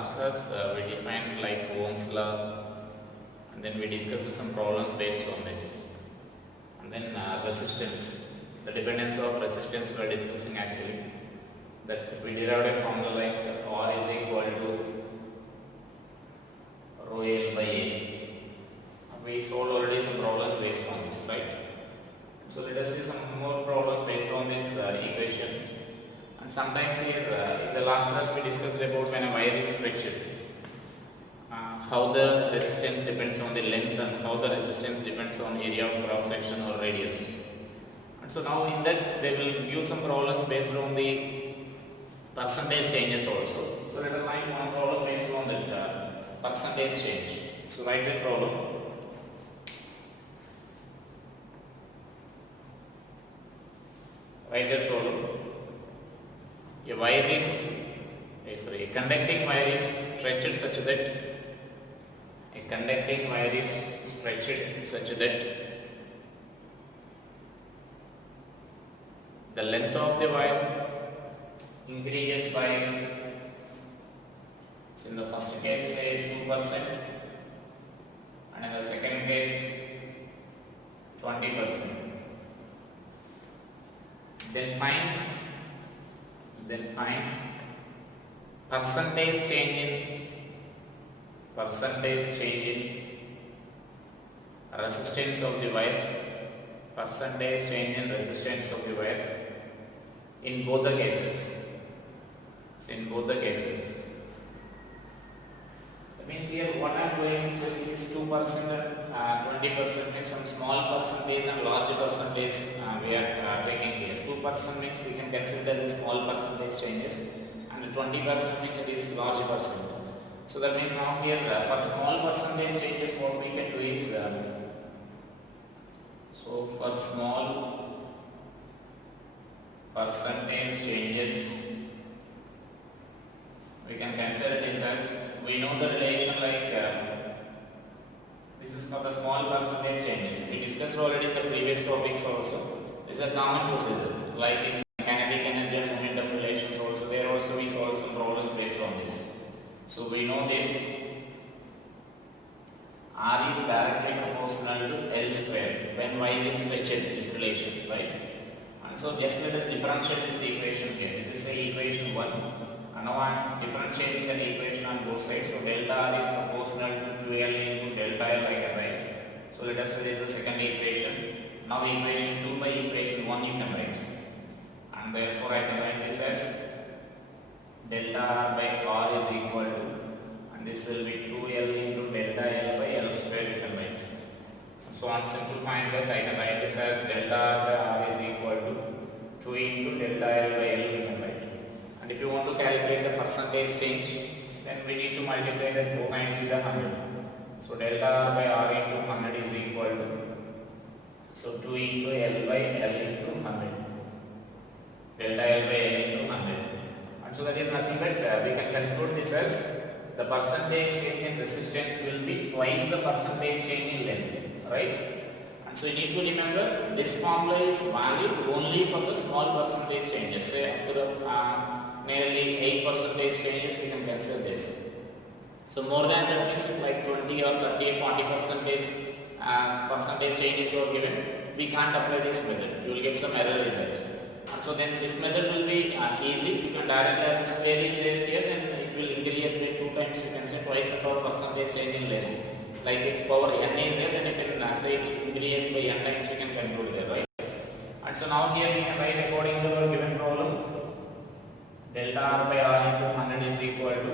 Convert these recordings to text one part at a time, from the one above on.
last class we defined like Ohm's law, and then we discussed some problems based on this. And then resistance, the dependence of resistance we are discussing actually. That we derived a formula like R is equal to rho L by A. We solved already some problems based on this, right? So let us see some more problems based on this equation. And sometimes here in the last class we discussed about when a wire is stretched, how the resistance depends on the length and how the resistance depends on area of cross section or radius. And so now in that they will give some problems based on the percentage changes also. So let us write one problem based on that percentage change. So write a problem. Write a problem. A wire is, a conducting wire is stretched such that the length of the wire increases by, so in the first case say 2%, and in the second case 20%. Then find percentage change in resistance of the wire, in both the cases. So in both the cases, that means here what I am going to tell is 2%, 20% means some small percentage and large percentage we are taking here. 2% means we can consider the small percentage changes, and 20% means it is large percent. So that means now here for small percentage changes what we can do is, so for small percentage changes we can consider this as, we know the relation like this is for the small percentage changes. We discussed already in the previous topics also. This is a common procedure like in kinetic energy and momentum relations also. There also we solve some problems based on this. So we know this R is directly proportional to L square when Y is stretched, this relation, right? And so just let us differentiate this equation here. This is say equation 1, and now I am differentiating that equation on both sides. So delta R is proportional to 2L into delta L, I can write. So let us say this is the second equation. Now equation 2 by equation 1 you can write, and therefore I can write this as delta R by R is equal to, and this will be 2L into delta L by L square you can write. So on simplifying that I can write this as delta R by R is equal to 2 into delta L by L you can write. And if you want to calculate the percentage change, then we need to multiply that both sides with 100. So delta R by R into 100 is equal to, so 2 into L by L into 100. Delta L by L into 100. And so that is nothing but we can conclude this as the percentage change in resistance will be twice the percentage change in length, right? And so you need to remember this formula is valid only for the small percentage changes. Say up to the nearly 8% changes we can consider this. So more than that means if like 20 or 30 or 40% percentage changes are given, we can't apply this method. You will get some error in that. And so then this method will be easy. You can directly, as a square is there here, then it will increase by 2 times. You can say twice the power percentage change in length. Like if power n is there, then you can say it increase by n times. You can conclude there, right? And so now here we can write according to our given problem. Delta R by R into 100 is equal to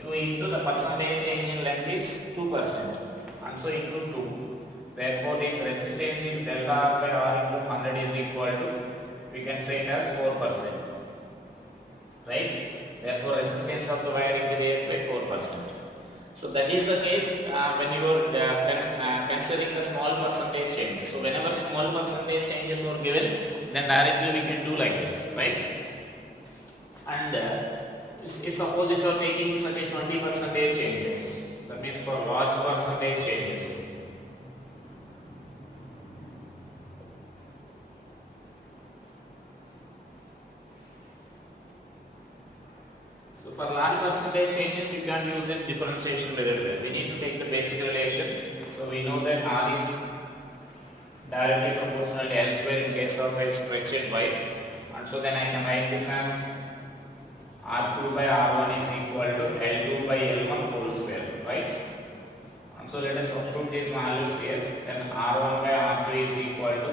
2 into the percentage change in length is 2%, and so into 2. Therefore this resistance is delta R by R into 100 is equal to, we can say it as 4%, right? Therefore resistance of the wire increases by 4%. So that is the case when you are considering the small percentage changes. So whenever small percentage changes are given, then directly we can do like this, right? And if suppose if you are taking such a 20% changes, that means for large percentage changes, so for for large percentage changes, you can't use this differentiation method. We need to take the basic relation. So we know that R is directly proportional to L square in case of a spreadsheet Y. And so then I can write this as R2 by R1 is equal to L2 by L1 whole square, right? And so let us substitute these values here. Then R1 by R2 is equal to,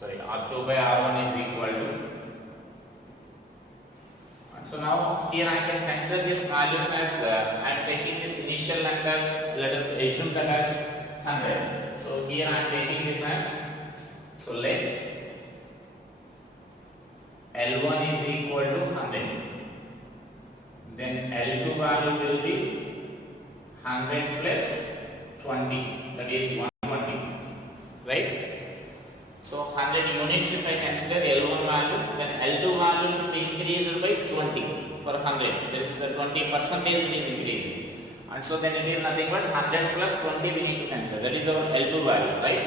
R2 by R1 is equal to. And so now here I can cancel these values as I am taking this initial length as, let us assume that as 100. So here I am taking this as, so let L1 is equal to 100. Then L2 value will be 100 plus 20, that is 120, right? So 100 units if I consider L1 value, then L2 value should be increased by 20 for 100. This is the 20% it is increasing. And so then it is nothing but 100 plus 20 we need to consider. That is our L2 value, right?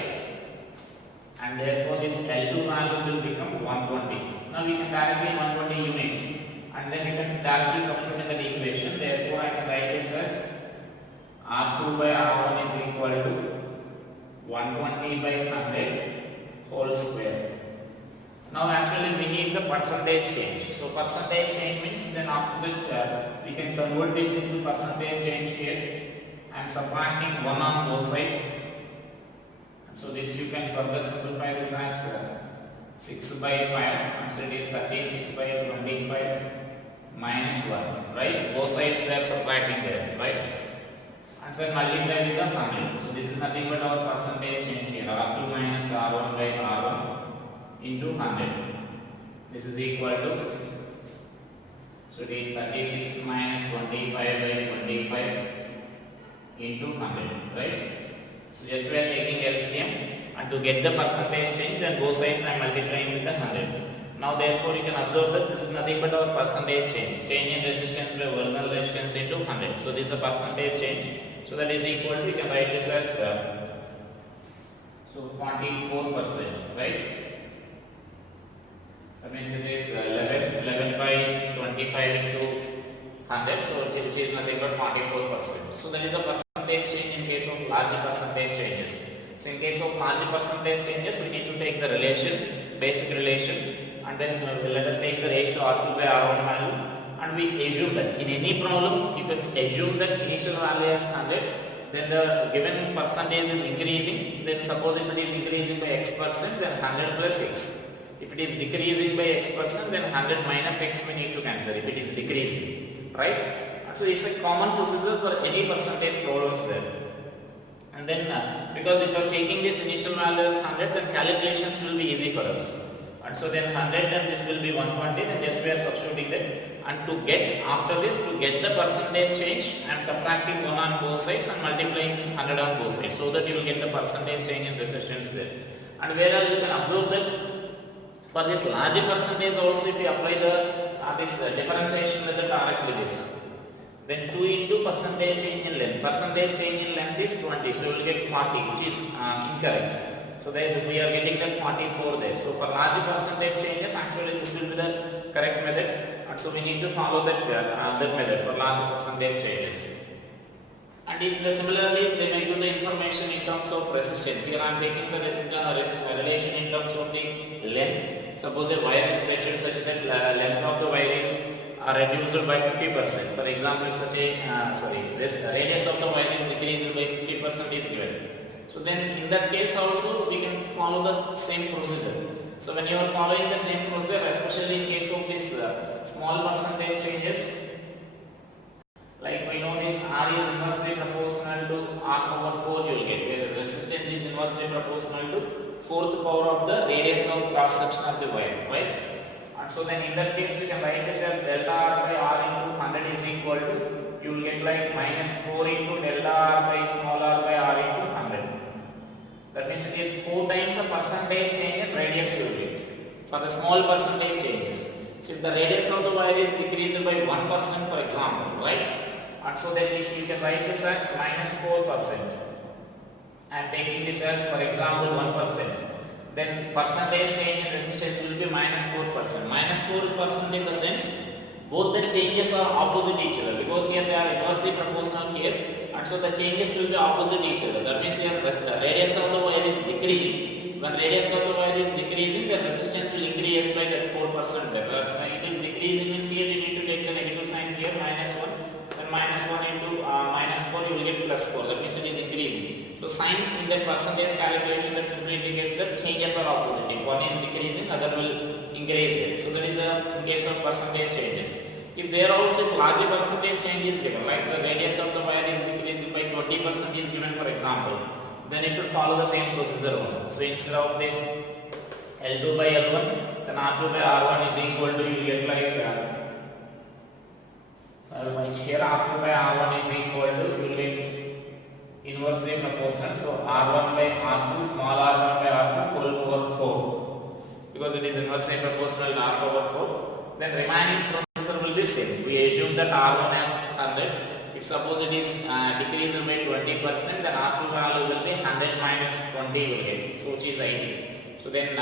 And therefore this L2 value will become 120. Now we can directly 120 units. And then you can directly substitute in the equation. Therefore I can write this as R2 by R1 is equal to 120 by 100 whole square. Now actually we need the percentage change. So percentage change means then after that we can convert this into percentage change here. I am subtracting 1 on both sides. So this you can further simplify this as 6 by 5. And so it is 36 by 25 minus 1. Right? Both sides we are subtracting there. Right? And then multiply with the 100. So this is nothing but our percentage change here. R2 minus R1 by R1 into 100. This is equal to, so it is 36 minus 25 by 25 into 100. Right? So just we are taking LCM, and to get the percentage change, then both sides I am multiplying with the 100. Now therefore you can observe that this is nothing but our percentage change. Change in resistance by original resistance into 100. So this is a percentage change. So that is equal to, you can write this as so 44%, right? That means this is 11 by 25 into 100, so which is nothing but 44%. So that is the percentage change in case of large percentage changes. So in case of large percentage changes, we need to take the relation, basic relation, and then let us take the ratio R2 by R1 value. And we assume that in any problem you can assume that initial value is 100, then the given percentage is increasing. Then suppose if it is increasing by x%, then 100 plus x. If it is decreasing by x%, then 100 minus x we need to cancel if it is decreasing, right? So it's a common procedure for any percentage problems there. And then because if you are taking this initial value as 100, then calculations will be easy for us. And so then 100 and this will be 120, then just we are substituting that. And to get, after this, to get the percentage change, I am subtracting 1 on both sides and multiplying 100 on both sides, so that you will get the percentage change in resistance there. And whereas you can observe that for this larger percentage also, if you apply the this differentiation method directly this, then 2 into percentage change in length. Percentage change in length is 20, so you will get 40, which is incorrect. So then we are getting that 44 there. So for large percentage changes, actually this will be the correct method. And so we need to follow that that method for large percentage changes. And similarly, they may give the information in terms of resistance. Here I am taking the relation in terms of the length. Suppose a wire is stretched such that length of the wire is reduced by 50%. For example, such a this radius of the wire is decreased by 50% is given. So then in that case also we can follow the same procedure. So when you are following the same procedure, especially in case of this small percentage changes, like we know this R is inversely proportional to R power 4 you will get, where resistance is inversely proportional to 4th power of the radius of cross section of the wire, right? And so then in that case we can write this as delta R by R into 100 is equal to, you will get like minus 4 into delta R by small r by R into 100. That means it is 4 times the percentage change in radius you will get for the small percentage changes. So if the radius of the wire is decreased by 1% for example, right? And so then you can write this as minus 4%. And taking this as for example 1%. Then percentage change in resistance will be minus 4%. Minus 4% in the sense both the changes are opposite each other, because here they are inversely proportional here, and so the changes will be opposite each other. That means here the radius of the wire is decreasing. When radius of the wire is decreasing, the resistance will increase by that 4%. When it is decreasing means here you need to take the negative sign here, -1. Then -1 into -4 you will get +4. That means it is increasing. So sign in that percentage calculation, that simply indicates that changes are opposite. If one is decreasing, other will increase it. So that is a case of percentage changes. If there also larger percentage change is given, like the radius of the wire is decreasing by 20% is given, for example, then you should follow the same procedure only. So instead of this L2 by L1, then R2 by R1 is equal to, you get like so I will write here R2 by R1 is equal to, you will get inversely proportional. So R1 by R2, small r1 by R2 whole power 4, because it is inversely proportional in R power 4. Then remaining procedure will be same. We assume that R1 has 100. If suppose it is decreased by 20%, then R2 value will be 100 minus 20 will get, so which is 80. So then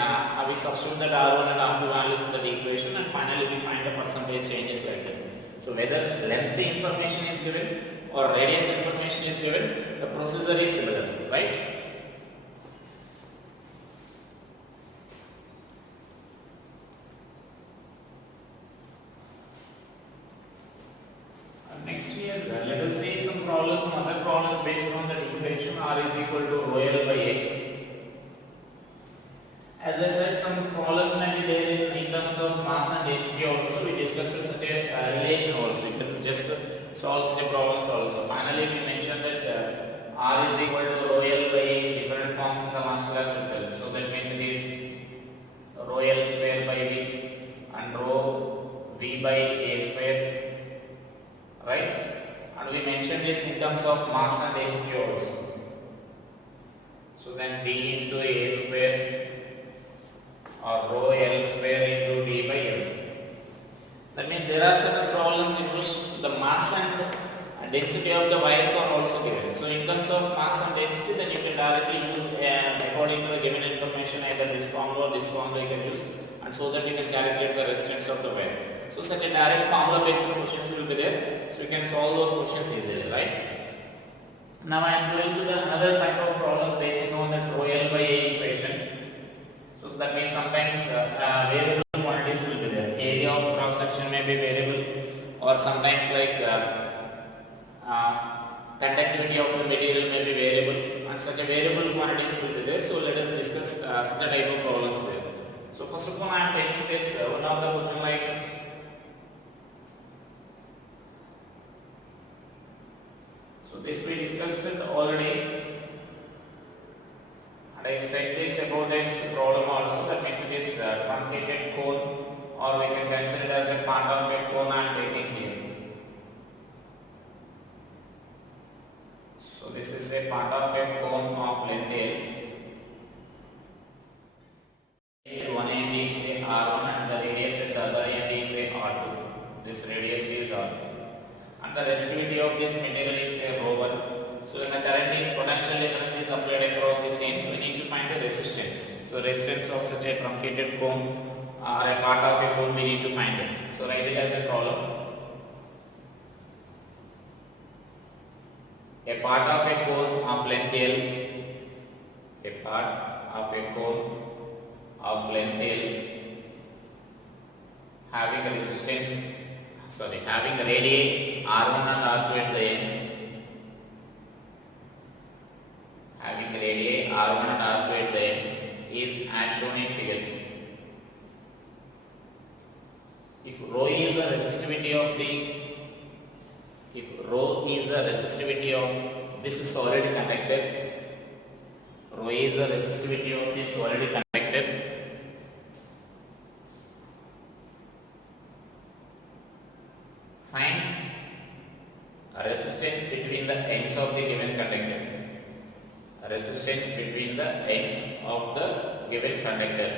we substitute that R1 and R2 values in that equation, and finally we find the percentage changes like that. So whether length information is given or radius information is given, the procedure is similar, right? Next here, let us see some problems, other problems based on the equation R is equal to rho L by A. As I said, some problems may be there in terms of mass and density also. We discussed such a relation also. You can just solve such a problems also. Finally, we mentioned that R is equal to rho L by A in different forms in the last class itself. So that means it is rho L square by V and rho V by A square. Right? And we mentioned this in terms of mass and density also. So then D into A square or rho L square into D by L. That means there are certain problems in which the mass and density of the wires are also given. So in terms of mass and density, then you can directly use according to the given information, either this formula or this formula you can use, and so that you can calculate the resistance of the wire. So such a direct formula based questions will be there, so you can solve those questions easily, right? Now I am going to the another type of problems based on the rho L by A equation. So that means sometimes variable quantities will be there. Area of cross section may be variable, or sometimes like conductivity of the material may be variable, and such a variable quantities will be there. So let us discuss such a type of problems there. So first of all, I am taking this one of the question like, so this we discussed it already, and I said this about this problem also. That means it is truncated cone, or we can consider it as a part of a cone I am taking here. So this is a part of a cone of length L. One end is a R1 and the radius at the other end is a R2. This radius is R2. And the resistivity of this material is a rho1. So when the current is, potential difference is applied across the same, so we need to find the resistance. So resistance of such a truncated cone or a part of a cone, we need to find it. So write it as a problem. A part of a cone of length L, a part of a cone of length L having a resistance, having a radii R1 and R2 at the ends, having a radii R1 and R2 at the ends is as shown in figure. If rho is the resistivity of this solid conductor, rho is the resistivity of this solid conductor, find a resistance between the ends of the given conductor. A resistance between the ends of the given conductor.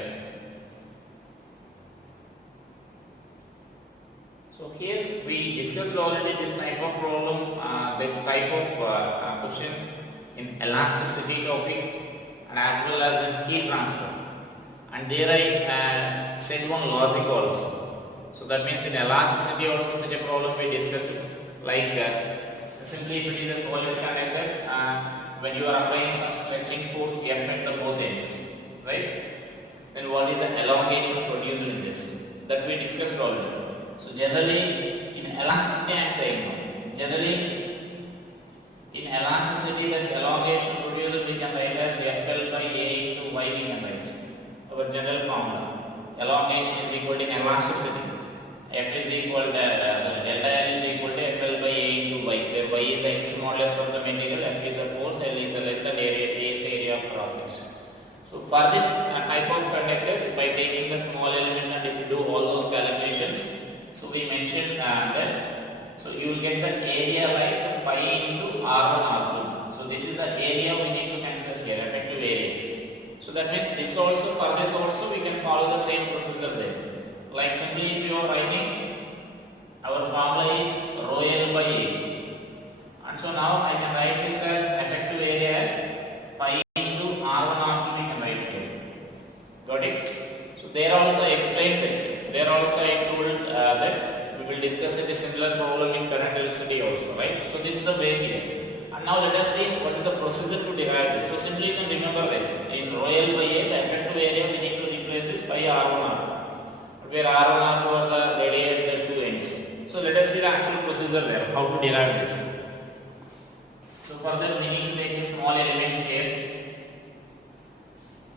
So here we discussed already this type of problem, this type of question in elasticity topic and as well as in heat transfer. And there I said one logic also. So that means in elasticity also such a problem we discussed. Like simply if it is a solid conductor, when you are applying some stretching force F at the both ends, right? Then what is the elongation produced in this? That we discussed already. So generally in elasticity I am saying no. Generally in elasticity that elongation produced we can write as FL by A into Y we can write. Our general formula. Elongation is equal to elasticity. F is equal to delta L is equal to FL by A into Y, where Y is the X modulus of the material, F is the force, L is the length, and area A is the area of cross section. So for this type of conductor, by taking the small element and if you do all those calculations, so we mentioned that, so you will get the area like pi into R1 R2. So this is the area we need to consider here, effective area. So that means this also, for this also we can follow the same procedure there. Like simply if you are writing, our formula is rho L by A. And so now I can write this as effective area as pi into R1 R2 we can write here. Got it? So there also I explained it. There also I told that we will discuss a similar problem in current electricity also, right? So this is the way here. And now let us see what is the procedure to derive this. So simply you can remember this. In rho L by A, the effective area we need to replace this by R1 R2. Where R1 R2 are the radius at the two ends. So let us see the actual procedure there, how to derive this. So further we need to take a small element here.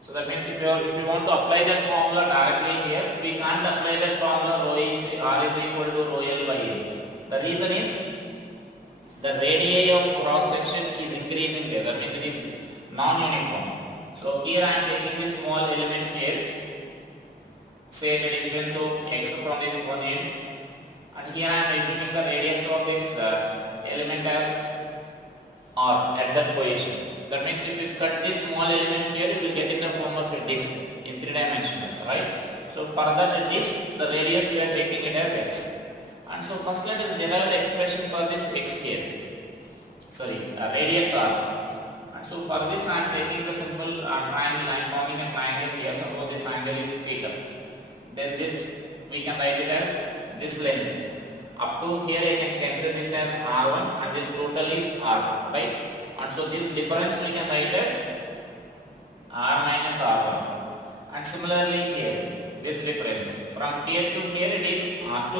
So that means if you want to apply that formula directly here, we can't apply that formula rho is R is equal to rho L by A. The reason is the radii of cross section is increasing here. That means it is non-uniform. So here I am taking a small element here. Say the distance of x from this one end, and here I am assuming the radius of this element as r at that position. That means if you cut this small element here, you will get in the form of a disk in 3-dimensional, right? So for that disk, the radius we are taking it as x. And so first let us derive the expression for this x here. Sorry, radius r. And so for this I am taking the simple triangle. I am forming a triangle here. Suppose this angle is theta. Then this we can write it as this length. Up to here I can consider this as R1 and this total is R, right? And so this difference we can write as R minus R1. And similarly here, this difference from here to here it is R2,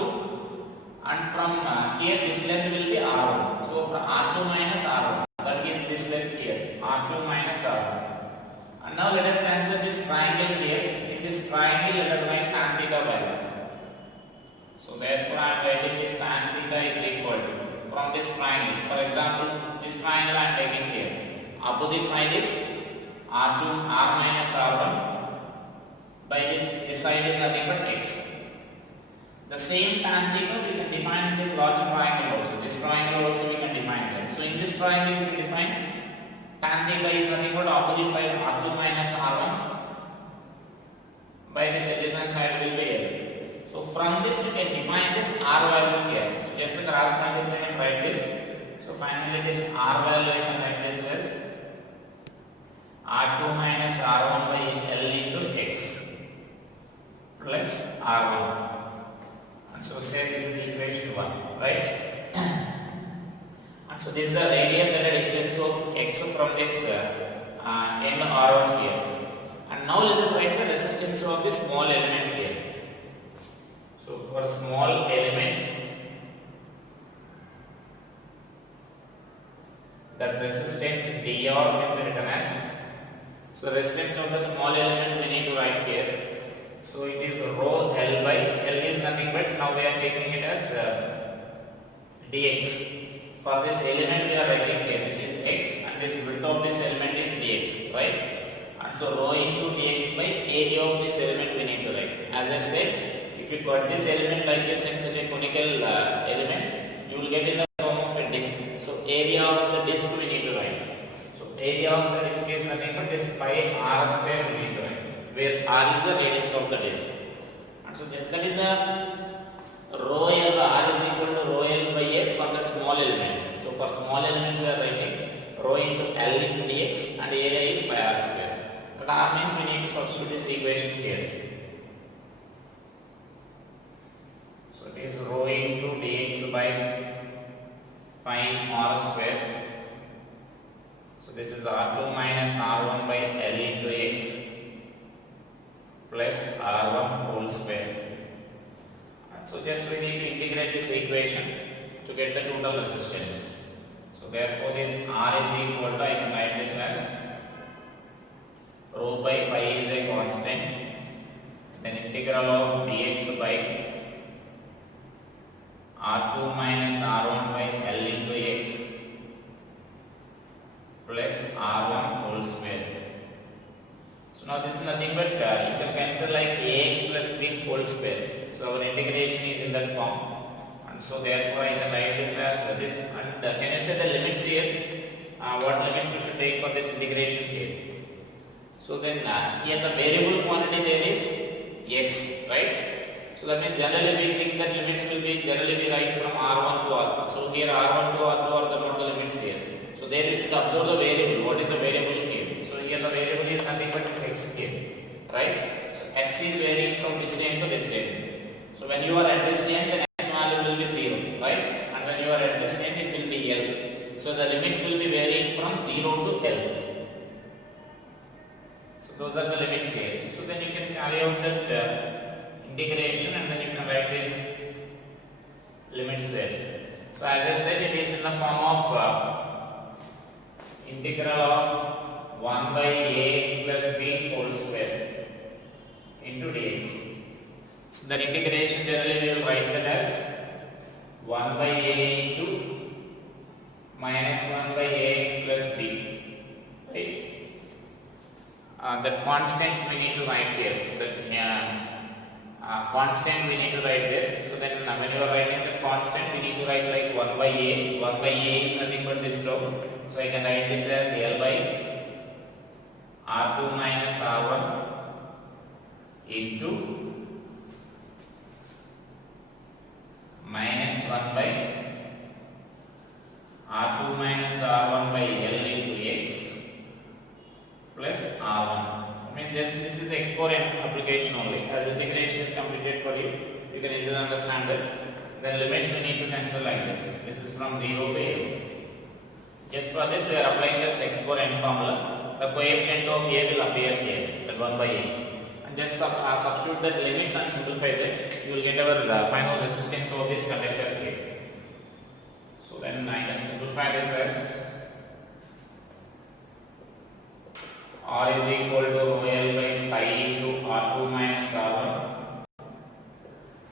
and from here this length will be R1. So from R2 minus R1, that is this length here, R2 minus R1. And now let us consider this triangle here. In this triangle, let us write tan theta value. So therefore, I am writing this tan theta is equal to, from this triangle. For example, this triangle I am taking here. Opposite side is R2 R minus R1. By this side is nothing but x. The same tan theta we can define in this larger triangle also. This triangle also we can define that. So in this triangle, if we define tan theta is nothing but opposite side R2 minus R1 by this adjacent side will be L. So from this we can define this R value here. So just cross multiply and write this. So finally this R value I can write this as R2 minus R1 by L into x plus R1. And so say this is the equation 1, right? And so this is the radius at a distance of x from this end R1 here. And now let us write the resistance of this small element here. So for small element, that resistance dr can be written as, so resistance of the small element we need to write here. So it is rho L by L is nothing but now we are taking it as dx. For this element we are writing here, this is x and this width of this element is dx, right? And so rho into dx by area of this element we need to write. As I said, if you got this element like this in such a conical element, you will get in the form of a disk. So area of the disk we need to write. So area of the disk is nothing but this pi r square we need to write, where r is the radius of the disk. And so that is a rho L, r is equal to rho L by a for that small element. So for small element we are writing rho into L is dx and area is pi r square. But r means we need to substitute this equation here. So just we need to integrate this equation to get the total resistance. So therefore this R is equal to, I can write this as rho by pi is a constant, then integral of dx by R2 minus R1 by L into x plus R1 whole square. So now this is nothing but you can cancel like ax plus b whole square. So our integration is in that form, and so therefore I can write this as this. And can you say the limits here? What limits we should take for this integration here? So then here the variable quantity there is x, right? So that means generally we think that limits will be generally we write from R1 to R2. So here R1 to R2 are the total limits here. So there you should observe the variable. What is the variable here? So here the variable is nothing but this x here, right? So x is varying from this end to this end. So when you are at this end, then x value will be 0, right? And when you are at this end, it will be L. So the limits will be varying from 0 to L. So those are the limits here. So then you can carry out that integration, and then you can write these limits there. So as I said, it is in the form of integral of 1 by ax plus b whole square into dx. So the integration generally we will write that as 1 by a into minus 1 by ax plus b, right? That constants we need to write here. That constant we need to write there. So then when you are writing the constant, we need to write like 1 by a. 1 by a is nothing but this term. So I can write this as L by R2 minus R1 into minus 1 by R2 minus R1 by L into x plus R1. Means just this is exponent application only. As integration is completed for you, you can easily understand that. Then limits we need to cancel like this. This is from 0 to L. Just for this we are applying the exponent formula. The coefficient of A will appear here, that 1 by A. And just substitute that limits and simplify that. You will get our final resistance of this conductor here. So then I can simplify this as R is equal to rho L by pi into R2 minus R1.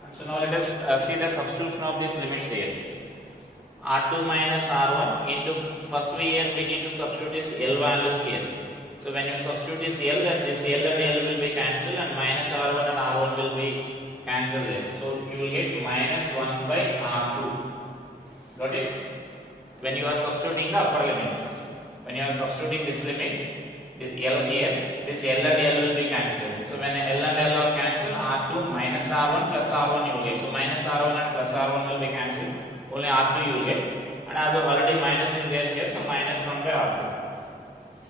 And so now let us see the substitution of these limits here. R2 minus R1 into first here we need to substitute this L value here. So when you substitute this L, then this L and L will be cancelled, and minus R1 and R1 will be cancelled there. So you will get minus 1 by R2. Got it? When you are substituting the upper limit. When you are substituting this limit, this L here, this L and L will be cancelled. So when L and L are cancelled, R2 minus R1 plus R1 you will get. So minus R1 and plus R1 will be cancelled. Only R2 you will get. And as already minus is there here, so minus 1 by R2.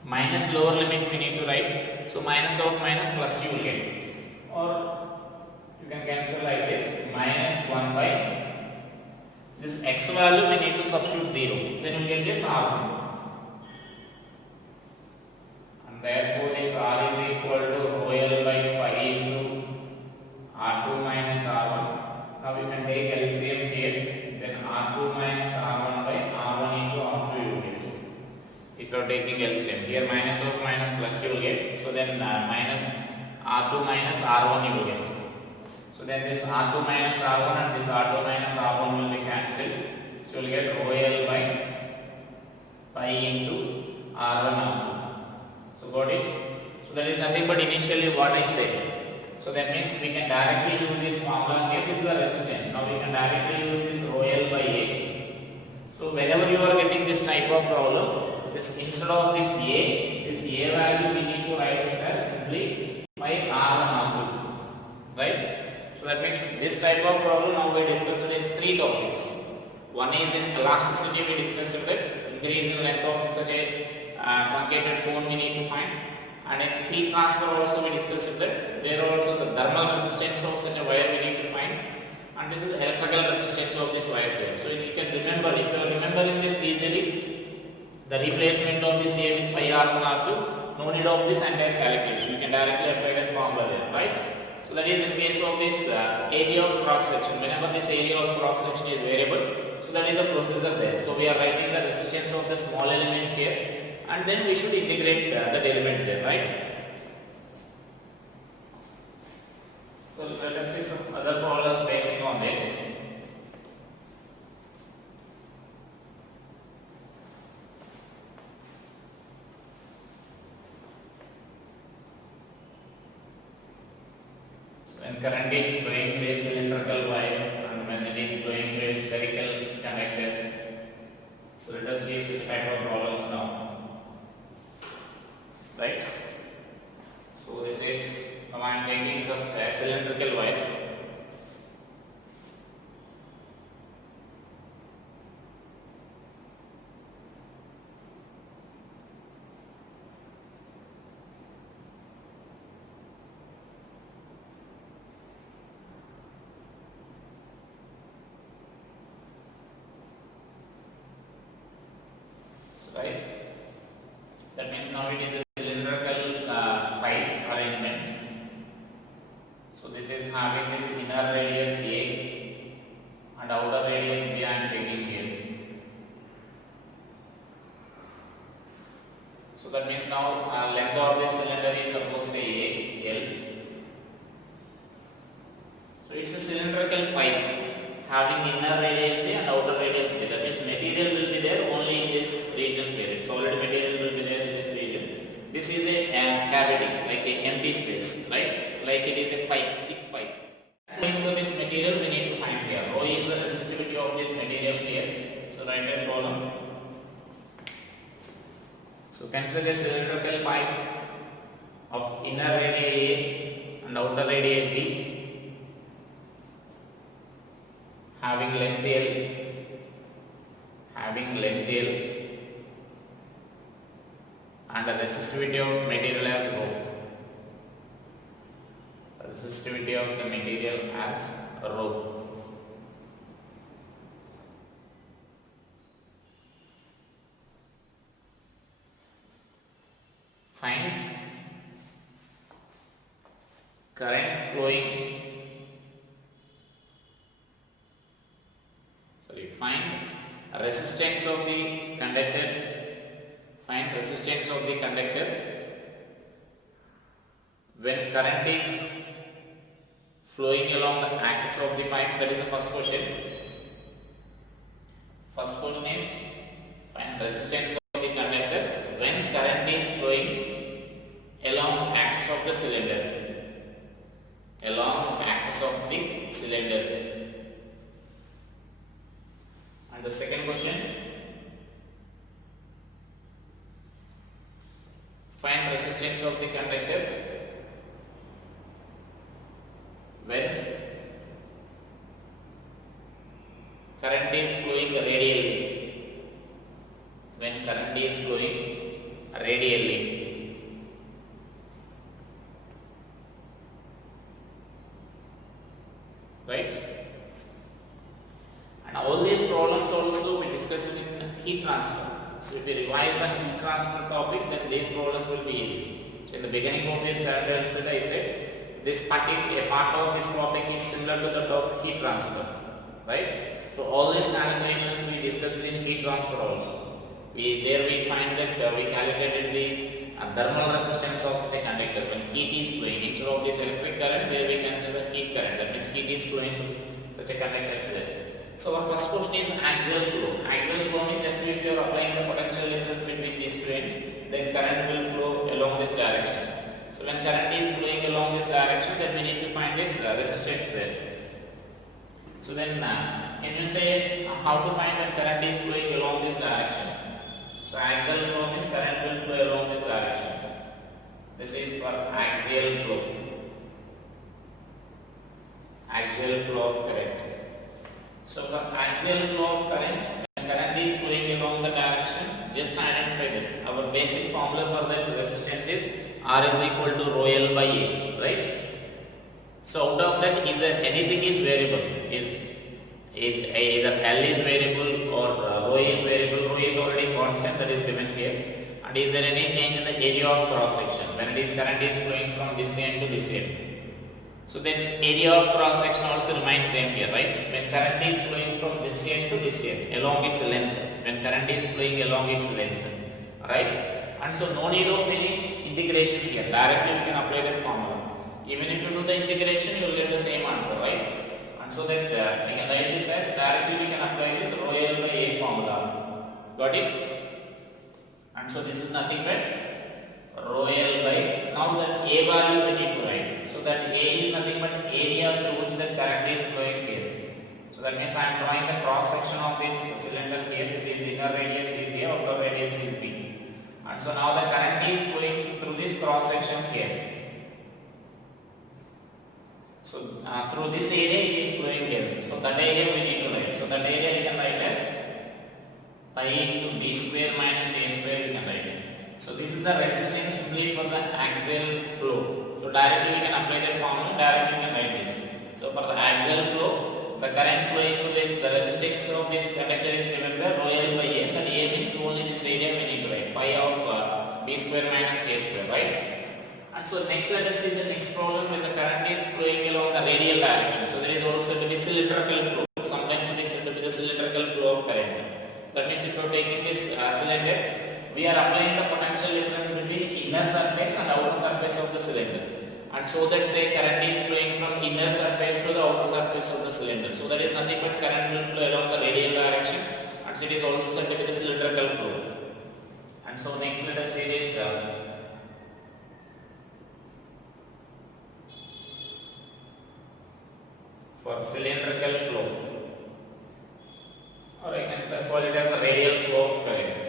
Minus lower limit we need to write. So minus of minus plus you will get. Or you can cancel like this. Minus 1 by this x value we need to substitute 0. Then you will get this R1. And therefore this R is equal to rho L by pi into R2 minus R1. Now we can take LCM here. Then R2 minus R1 by R1 into R2 you will get. If you are taking LCM here, minus of minus plus you will get. So then minus R2 minus R1 you will get. So then this R2 minus R1 and this R2 minus R1 will be cancelled. So you will get rho L by pi into R1 R2. So got it? So that is nothing but initially what I said. So that means we can directly use this formula here. This is the resistance. Now we can directly use this rho L by A. So whenever you are getting this type of problem, this instead of this A value we need to write this as simply by R1 R2. Right? So that means this type of problem now we discussed in 3 topics. One is in elasticity, we discussed that increase in length of such a truncated cone we need to find. And in heat transfer also we discussed that there also the thermal resistance of such a wire we need to find. And this is electrical resistance of this wire here. So you can remember, if you are remembering this easily, the replacement of this A with pi R1 R2, no need of this entire calculation. You can directly apply that formula there, right? So that is in case of this area of cross section. Whenever this area of cross section is variable, so that is a procedure there. So we are writing the resistance of the small element here, and then we should integrate that element there, right? So let us see some other problems basing on this. When current is flowing through a cylindrical wire and when it is flowing through a spherical conductor. So let us see such type of problems now. Right? So this is I am taking first a cylindrical wire. Right? That means now it is a cylindrical pipe arrangement. So this is having this inner radius A and outer radius B I am taking here. So that means now length of this cylinder is supposed to say A, L. So it's a cylindrical pipe having inner radius A and outer radius B. That means material will be there only in this region here. Solid material will be there in this region. This is a cavity, like a empty space, right? Like it is a pipe, thick pipe. According to this material, we need to find here. Rho is the resistivity of this material here. So write a column. So consider a cylindrical pipe of inner radii A and outer radii B, having length L, and the resistivity of material as rho. Resistivity of the material as rho. Find current flowing. Find resistance of the conductor. Find resistance of the conductor when current is flowing along the axis of the pipe. That is the first question. First question is find resistance of the conductor when current is flowing along axis of the cylinder. Along axis of the cylinder. And the second question, find resistance of the conductor when current is flowing radially. When current is flowing radially. Right? And all these problems also we discussed in heat transfer. So if you revise the heat transfer topic, then these problems will be easy. So in the beginning of this paragraph I said this part is a part of this topic is similar to that of heat transfer, right? So all these calculations we discussed in heat transfer also. We find that we calculated the thermal resistance of such a conductor when heat is flowing. Instead of this electric current, there we consider heat current. That means heat is flowing through such a conductor there. So our first question is axial flow. Axial flow means just if you are applying the potential difference between these two ends, then current will flow along this direction. So when current is flowing along this direction, then we need to find this resistance there. So then can you say how to find when current is flowing along this direction? So axial flow means current will flow along this direction. This is for axial flow. Axial flow of current. So for axial flow of current, when current is flowing along the direction, just identify that. Our basic formula for that resistance is R is equal to rho L by A, right? So out of that, is there anything is variable? Is either L is variable or rho is variable? Rho is already constant, that is given here. And is there any change in the area of cross section when it is current is flowing from this end to this end? So then area of cross section also remains same here, right? When current is flowing from this end to this end along its length, when current is flowing along its length, right? And so no need of any integration here. Directly you can apply that formula. Even if you do the integration, you will get the same answer, right? And so that we can write this as directly we can apply this rho L by A formula. Got it? And so this is nothing but rho L by, now that A value we need to write. So that A is nothing but area through which the current is flowing here. So that means I am drawing the cross section of this cylinder here. This is inner radius is A, outer radius is B. And so now the current is flowing through this cross section here. So through this area it is flowing here. So that area we need to write. So that area we can write as pi into B square minus A square we can write. So this is the resistance simply for the axial flow. So directly we can apply that formula, directly we can write this. So for the axial flow, the current flowing to this, the resistance of this conductor is given by rho L by A. That A means only this area we need to write. Pi of B square minus A square, right? And so next let us see the next problem when the current is flowing along the radial direction. So there is also to be cylindrical flow. Sometimes it is said to be the cylindrical flow of current. That means if you are taking this cylinder, we are applying the potential difference between inner surface and outer surface of the cylinder. And so that say current is flowing from inner surface to the outer surface of the cylinder. So that is nothing but current will flow along the radial direction, and so it is also said to be the cylindrical flow. And so next let us see this for cylindrical flow, or I can call it as a radial flow of current.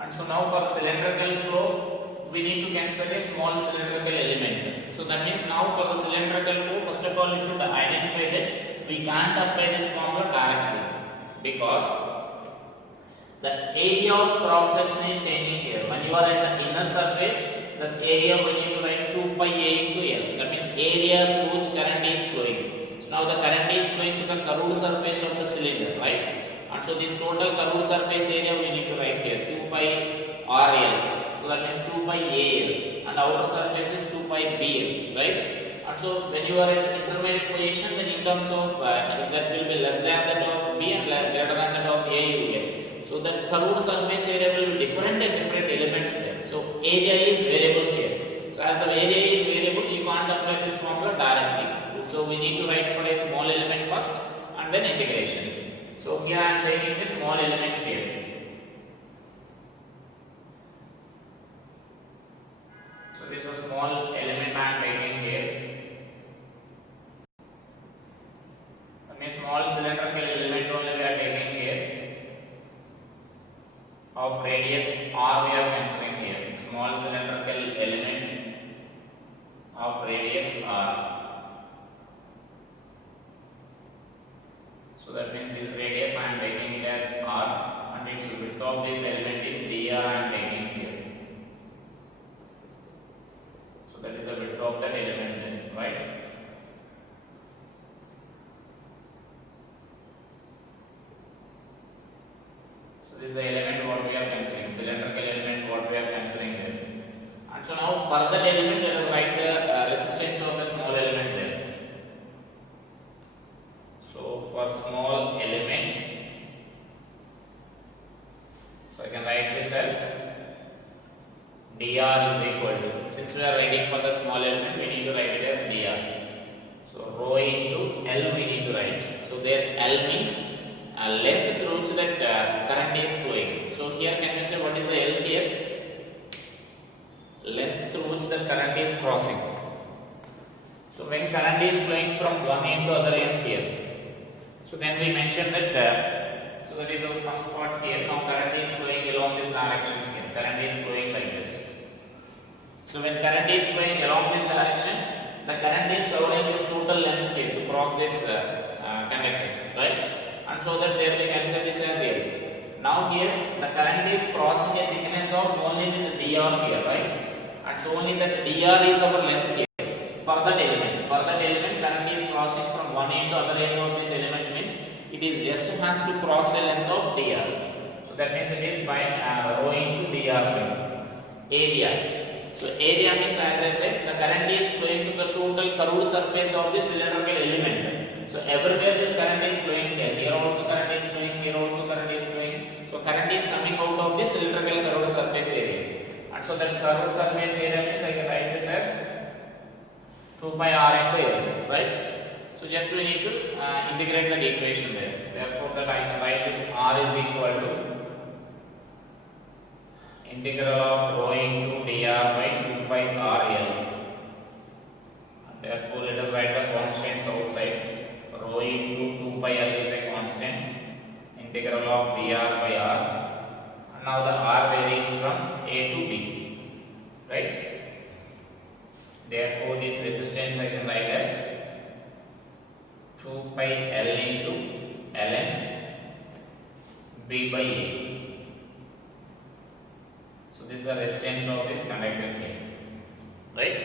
And so now for cylindrical flow, we need to consider a small cylindrical element. So that means now for the cylindrical flow, first of all we should identify that we can't apply this formula directly, because the area of cross section is changing here. When you are at the inner surface, the area we need to write 2 pi A into L. That means area through which current is flowing. So now the current is flowing to the curved surface of the cylinder, right? And so this total curved surface area we need to write here 2 pi RL. So that means 2 pi AL, and outer surface is 2 pi BL, right? And so when you are at intermediate position, then in terms of that will be less than that of B and greater than that of A you get. So that curved surface area will be different at different elements there. So area is variable here. So as the area is variable, you can't apply this formula directly. So we need to write for a small element first and then integration. So here I am taking a small element here. So this is a small element I am taking here. A small cylindrical element only we are taking here of radius R we are considering here. Small cylindrical element of radius R. So that means this radius I am taking it as R, and its width of this element is dr I am taking here. So that is the width of that element then, right? So this is the element what we are considering, cylindrical element what we are considering here. And so now for that element let us write the resistance of the small element there. So for small element, so I can write this as dr is equal to, since we are writing for the small element, we need to write it as dr. So rho into L we need to write. So there L means length through which that current is flowing. So here can we say what is the L here? Length through which the current is crossing. So when current is flowing from one end to other end here, so then we mentioned that, so that is our first part here. Now current is flowing along this direction here. Current is flowing like this. So when current is flowing along this direction, the current is covering this total length here to cross this conductor, right? And so that there we consider this as L. Now here the current is crossing a thickness of only this dr here, right? And so only that dr is our length here. For that element, current is crossing from one end to other end of this element means it is just has to cross a length of dr. So that means it is by rho into dr by area. So area means, as I said, the current is flowing to the total curved surface of the cylindrical element. So everywhere this current is flowing here. Here also current is flowing, here also current is flowing. So current is coming out of the cylindrical curved surface area. And so that curved surface area means I can write this as 2 pi r into L, right? So just we need to integrate that equation there. Therefore that I can write this r is equal to integral of rho into dr by 2 pi r L. Therefore let us write the constants outside. Rho into 2 pi L is a constant. Integral of dr by r. And now the r varies from A to B, right? Therefore this resistance I can write as 2 pi L into ln B by A. So this is the resistance of this conductor here, right?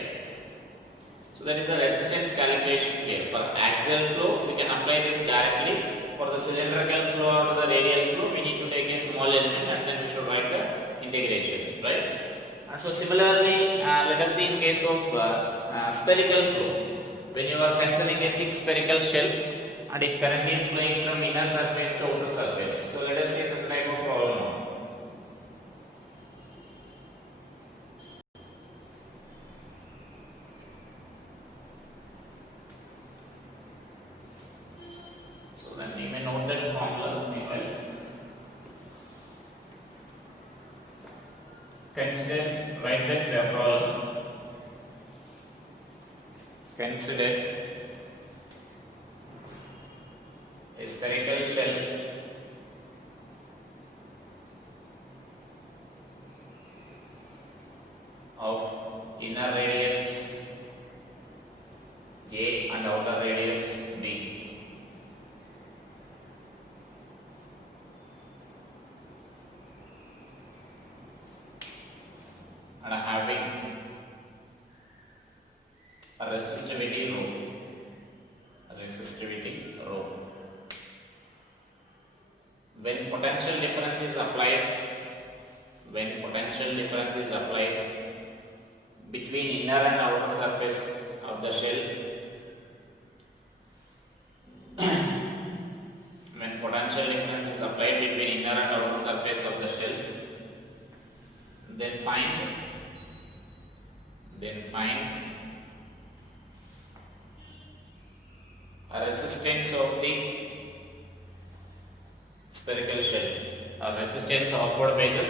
So that is the resistance calculation here. For axial flow we can apply this directly. For the cylindrical flow or the radial flow we need to take a small element and then we should write the integration, right? And so similarly let us see in case of spherical flow. When you are considering a thick spherical shell and if current is flowing from inner surface to outer surface. So let us see some type of problem now. So then we may note that formula meanwhile. Consider, write that problem. Consider a spherical shell of inner radius A and outer radius B. And having a resistivity rho. When potential difference is applied, between inner and outer surface of the shell, when potential difference is applied between inner and outer surface of the shell, then find a resistance of the spherical shell, a resistance offered by the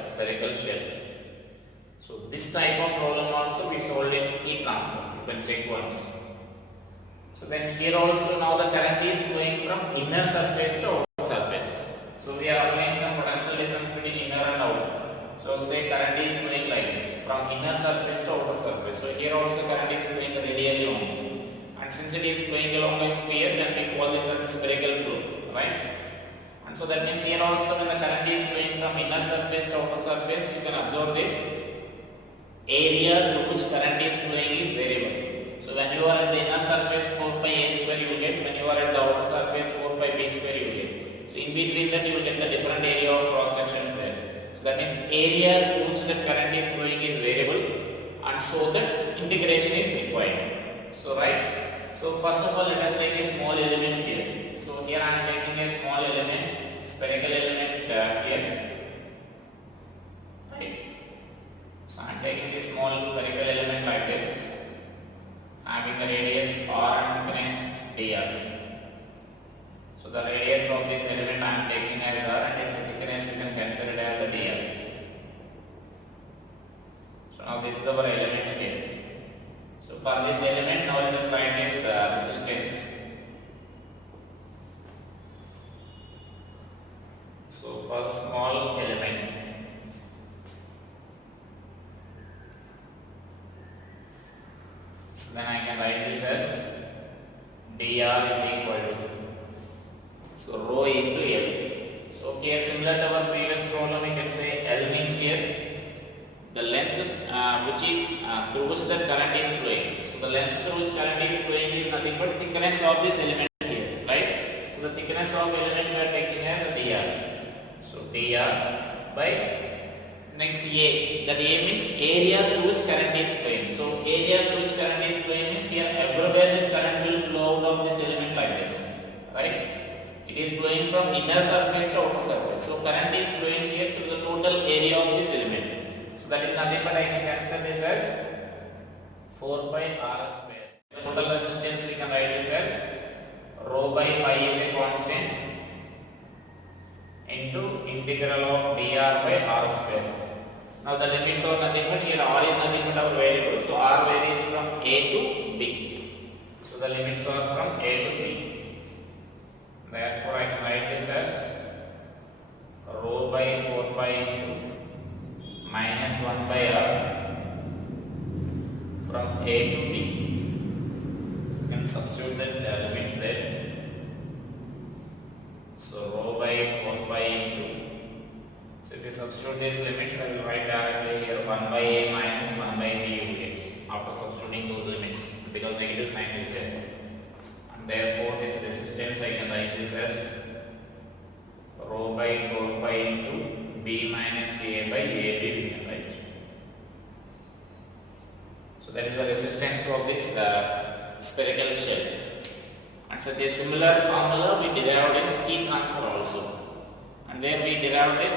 spherical shell, So this type of problem also we solved in heat transfer. You can check once. So then here also now the current is flowing from inner surface to outer surface. So we are applying some potential difference between inner and outer. So say current is flowing like this from inner surface to outer surface. So here also current is flowing radially only. And since it is flowing along a sphere, then we call this as a spherical flow, right? And so that means here also when the current is flowing from inner surface to outer surface, you can observe this area through which current is flowing is variable. So when you are at the inner surface 4 pi A square you will get, when you are at the outer surface 4 pi B square you will get. So in between that you will get the different area of cross sections there. So that means area through which the current is flowing is variable, and so that integration is required. So right. So first of all let us take a small element here. So here I am taking a small element, spherical element here. Right. So I am taking this small spherical element like this, having a radius r and thickness dr. So the radius of this element I am taking as r and its thickness you can consider it as a dr. So now this is our element here. So for this element now let us write this resistance. So for small element, so then I can write this as dr is equal to, so rho into L. So here similar to our previous problem, we can say L means here the length which is through which the current is flowing. So the length through which current is flowing is nothing but thickness of this element here, right? So the thickness of element we are taking as a dr. So dr by next A, that A means area through which current is flowing. So area through which current is flowing means here everywhere this current will flow out of this element like this, right? It is flowing from inner surface to outer surface. So current is flowing here to the total area of this element. So that is nothing but I can cancel this as 4 by R square. The total resistance we can write this as rho by pi is a constant into integral of dr by r square. Now the limits are nothing but here r is nothing but our variable. So r varies from a to b. So the limits are from a to b. Therefore I can write this as rho by 4 pi into minus 1 by r from a to b. So you can substitute that limits there. So rho by 4 pi into, so if you substitute these limits, I will write directly here 1 by a minus 1 by b you get after substituting those limits because negative sign is there. And therefore this resistance I can write this as rho by 4 pi into b minus a by ab we can write. So that is the resistance of this spherical shell. And such a similar formula we derived in heat transfer also. And then we derived this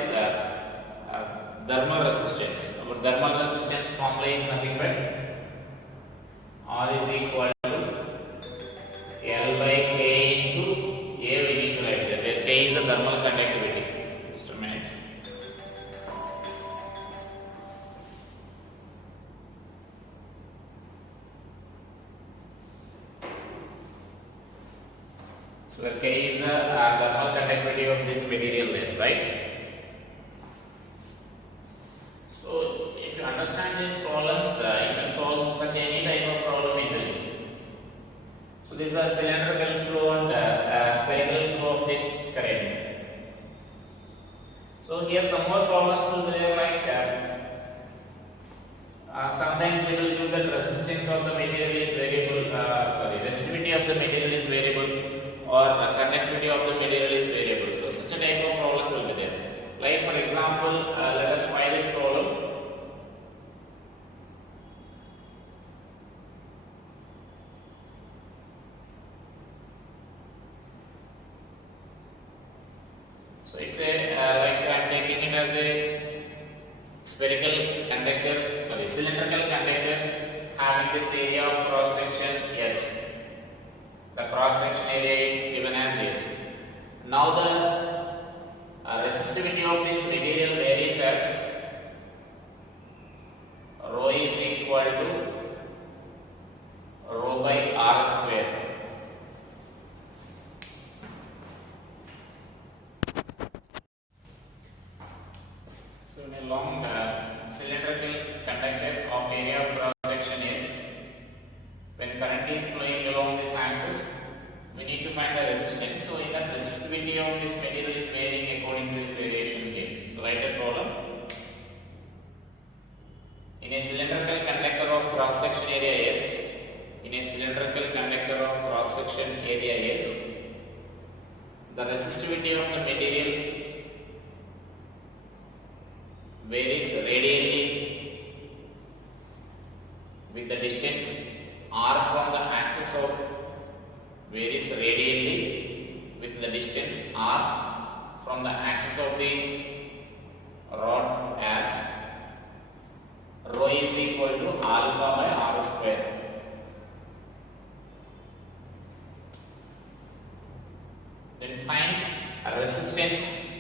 thermal resistance. Our thermal resistance formula is nothing but R is equal to L by K into A we need to write that, where K is the thermal conductivity. Just a minute. So the K is the thermal conductivity of this material there, right? So if you understand these problems, you can solve such any type of problem easily. So this is a cylindrical flow and spherical flow of this current. So here some more problems will be there like sometimes we will do that resistance of the material is variable, resistivity of the material is variable, or the conductivity of the material is variable. So such a type of problems will be there. Like for example, let us try this problem. So it's a like I am taking it as a spherical conductor, cylindrical conductor having this area of cross section S. The cross section area is given as this. Now the resistivity of this material varies as rho is equal to rho by r square. So in a long cylindrical conductor of area of cross section S, when current is flowing along this axis, we need to find the resistance. So in that resistivity of this material is varying according to this variation here. So write a problem. In a cylindrical conductor of cross section area S, the resistivity of the material varies radially with the distance r from the axis of the rod as rho is equal to alpha by r square. Then find a resistance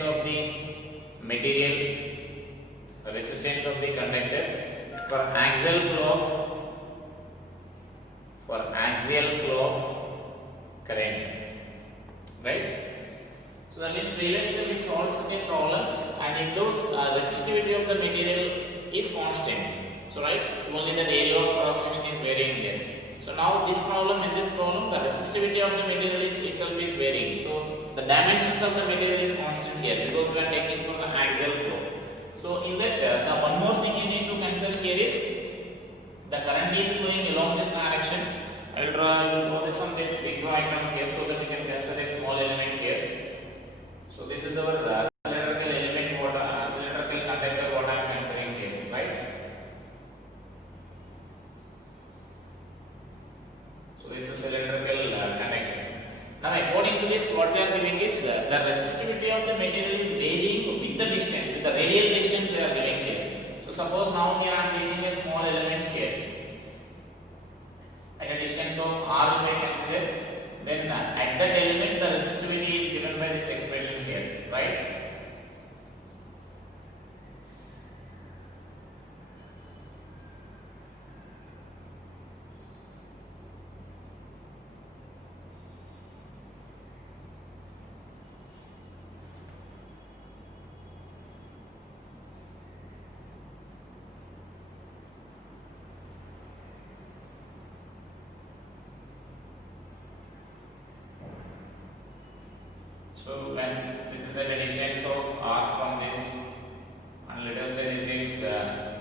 of the material, resistance of the conductor for axial flow of current, right? So that means previously we solved such a problems, and in those resistivity of the material is constant. So right, only the area of cross section is varying there. So now in this problem, the resistivity of the material itself is varying. So the dimensions of the material is constant here because we are taking from the axial flow. So in that, the one more thing you need to consider here is the current is flowing along this direction. I will draw this big diagram here so that we can consider a small element here. So this is our radial distance they are giving here. So suppose now here I am taking a small element here at a distance of r if I consider, then at that element the resistivity is given by this expression here, right? So when this is at a distance of r from this, and let us say this is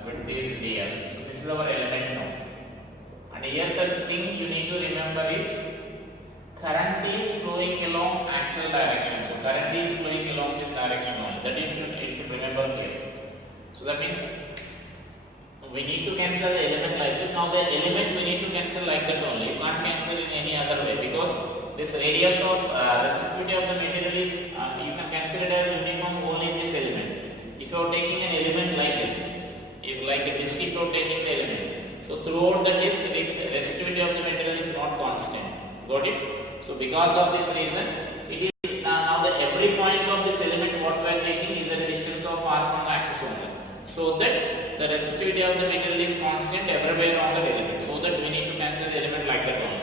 width is dl. So this is our element now. And here the thing you need to remember is current is flowing along axial direction. So current is flowing along this direction only. That you should remember here. So that means we need to cancel the element like this. Now the element we need to cancel like that only. You can't cancel in any other way because this radius of resistivity of the material is you can cancel it as uniform only in this element. If you are taking an element like this, if like a disk, if you are taking the element, so throughout the disk, this resistivity of the material is not constant. Got it? So because of this reason, it is now the every point of this element what we are taking is a distance of r from the axis only. So that the resistivity of the material is constant everywhere on the element. So that we need to cancel the element like that only.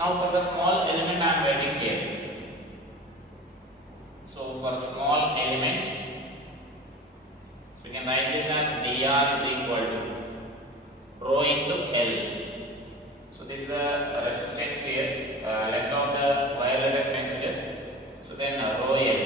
Now for the small element I am writing here. So for small element, so we can write this as dr is equal to rho into L. So this is the resistance here, length of the wire let us consider. So then rho L.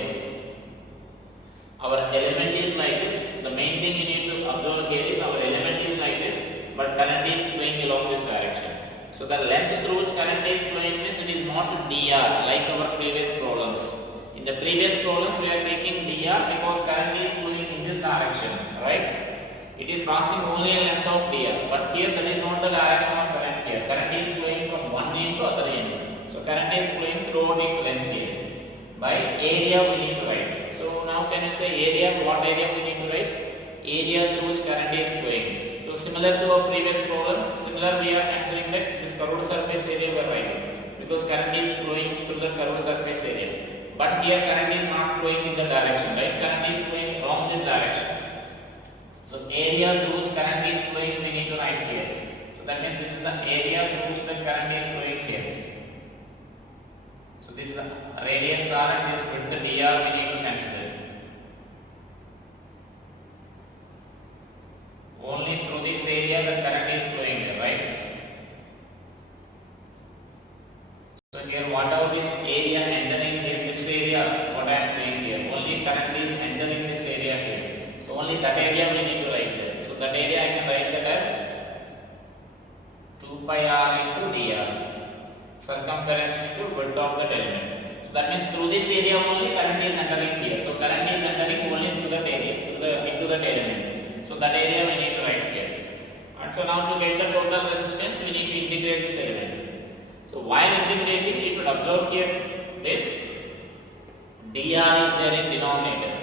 Our element is like this. The main thing you need to observe here is our element is like this, but current is flowing along this direction. So the length through which current is flowing means it is not dr like our previous problems. In the previous problems we are taking dr because current is flowing in this direction, right? It is passing only a length of dr, but here that is not the direction of current here. Current is flowing from one end to other end. So current is flowing throughout its length here. By area we need to write. So now can you say area? What area we need to write? Area through which current is flowing. So similar to our previous problems, similar we are considering that this curved surface area we are writing because current is flowing through the curved surface area. But here current is not flowing in the direction, right? Current is flowing along this direction. So area through which current is flowing we need to write here. So that means this is the area through which the current is flowing here. So this radius r and this width dr we need to consider. Only through this area the current is flowing here, right? So here whatever this area entering in this area, what I am saying here, only current is entering this area here. So only that area we need to write there. So that area I can write that as 2 pi r into dr, circumference into width of the element. So that means through this area only current is entering here. So current is entering only through that area, into that element. So that area we need to write here. And so now to get the total resistance we need to integrate this element. So while integrating you should observe here this dr is there in denominator.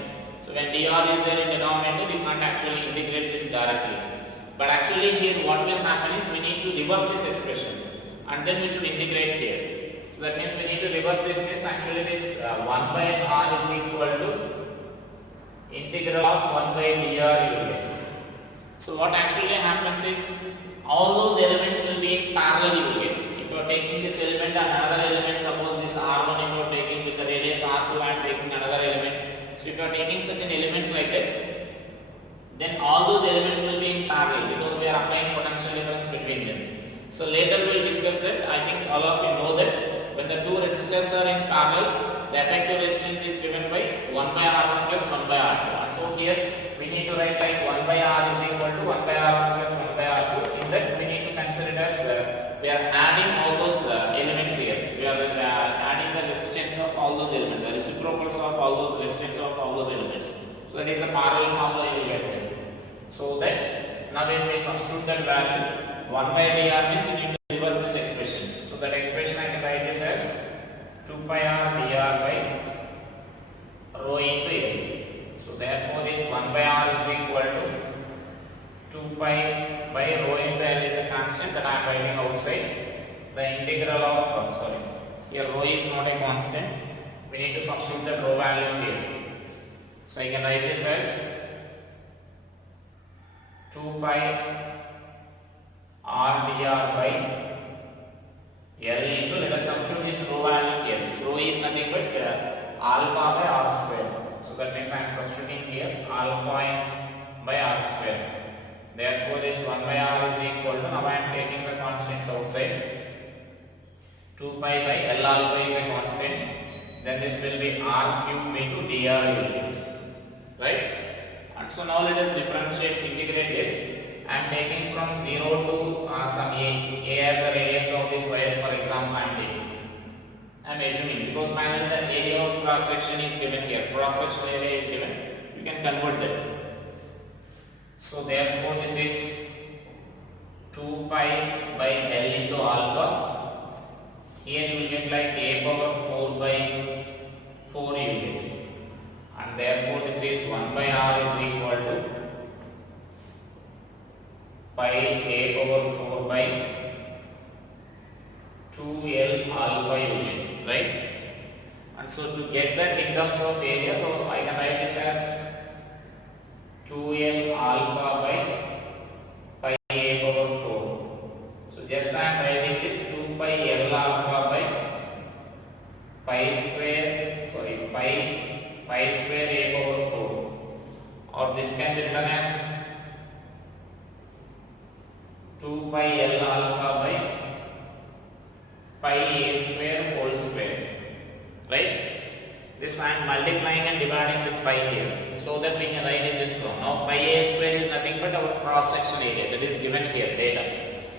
So when dr is there in denominator we can't actually integrate this directly. But actually here what will happen is we need to reverse this expression and then we should integrate here. So that means we need to reverse this case. Actually this 1 by r is equal to integral of 1 by dr you will get. So what actually happens is all those elements will be in parallel you will get. If you are taking this element and another element, suppose this r1 if you are taking with the radius r2 and taking another element. So if you are taking such an elements like that, then all those elements will be in parallel because we are applying potential difference between them. So later we will discuss that. I think all of you know that when the two resistors are in parallel, the effective resistance is given by 1 by r1 plus 1 by r2. And so here we need to write like 1 by r is equal to 1 by r1 plus 1 by r2. In that we need to consider it as we are adding all those elements here. We are adding the resistance of all those elements, the reciprocals of all those resistance of all those elements. So that is the parallel formula you will get there. So that now if we substitute that value 1 by dr means you need to reverse this expression. So that expression I can write this as 2 pi r dr by rho into L. So therefore this 1 by r is equal to 2 pi by rho into L is a constant that I am writing outside. The integral of, here rho is not a constant. We need to substitute the rho value here. So I can write this as 2 pi r dr by L into, let us substitute this rho value here. This rho is nothing but alpha by r square. So that means I am substituting here alpha by r square. Therefore this 1 by r is equal to, now I am taking the constants outside. 2 pi by L alpha is a constant. Then this will be r cube into dr unit. Right? And so now let us differentiate, integrate this. I am taking from 0 to some a as the radius of this wire, for example, I am taking. I am assuming, because finally the area of cross section is given here. Cross section area is given. You can convert that. So therefore this is 2 pi by L into alpha. Here you will get like a power 4 by 4 unit. And therefore this is 1 by r is equal to pi a power 4 by 2L alpha unit, right? And so to get that in terms of area, so I can write this as 2L alpha by pi a power 4. So just I am writing this 2 pi L alpha by pi square a power 4, or this can be written as 2 pi L alpha by pi a square whole square, right? This I am multiplying and dividing with pi here, so that we can write in this form. Now pi a square is nothing but our cross section area that is given here, data.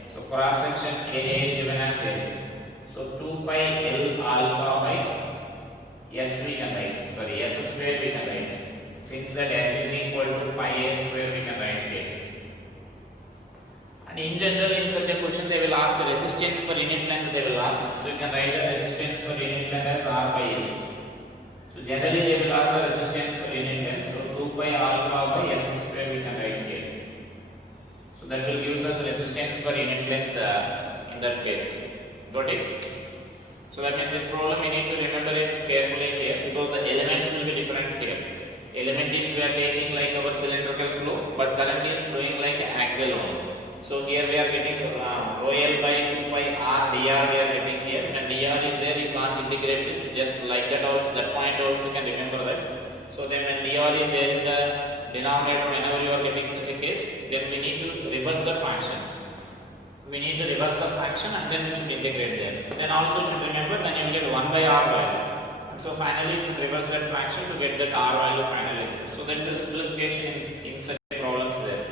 So cross section area is given as L. So 2 pi L alpha by S we can write, S square we can write. Since that S is equal to pi a square, we can write here. And in general, in such a question, they will ask the resistance per unit length. They will ask. So you can write the resistance per unit length as R by L. So generally, they will ask the resistance per unit length. So 2 pi alpha by S square we can write here. So that will give us the resistance per unit length in that case. Got it? So that means this problem we need to remember it carefully here, because the elements will be different here. Element is we are taking like our cylindrical flow, but current is flowing like axial only. So here we are getting rho L by 2 pi r dr we are getting here. When dr is there, you can't integrate this just like that also. That point also you can remember that. So then when dr is there in the denominator, whenever you are getting such a case, then we need to reverse the fraction. We need to reverse the fraction and then we should integrate there. Then also should remember, then you will get 1 by r value. So finally you should reverse that fraction to get that r value finally. So that is the simplification in such problems there,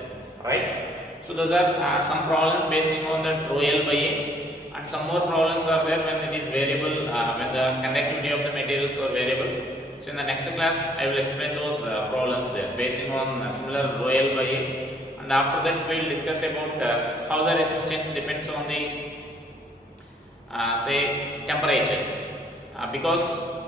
right? So those are some problems basing on the rho L by A, and some more problems are there when it is variable, when the conductivity of the materials are variable. So in the next class I will explain those problems there basing on similar rho L by A, and after that we will discuss about how the resistance depends on the say temperature, because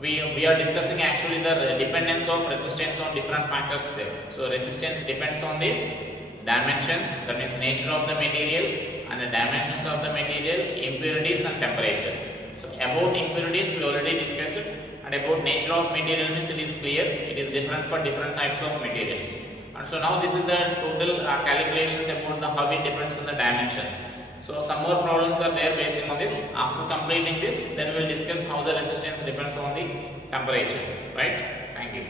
we are discussing actually the dependence of resistance on different factors there. So resistance depends on the dimensions, that means nature of the material, and the dimensions of the material, impurities and temperature. So about impurities we already discussed it, and about nature of material means it is clear, it is different for different types of materials. And so now this is the total calculations about the how it depends on the dimensions. So some more problems are there based on this. After completing this, then we will discuss how the resistance depends on the temperature, right? Thank you.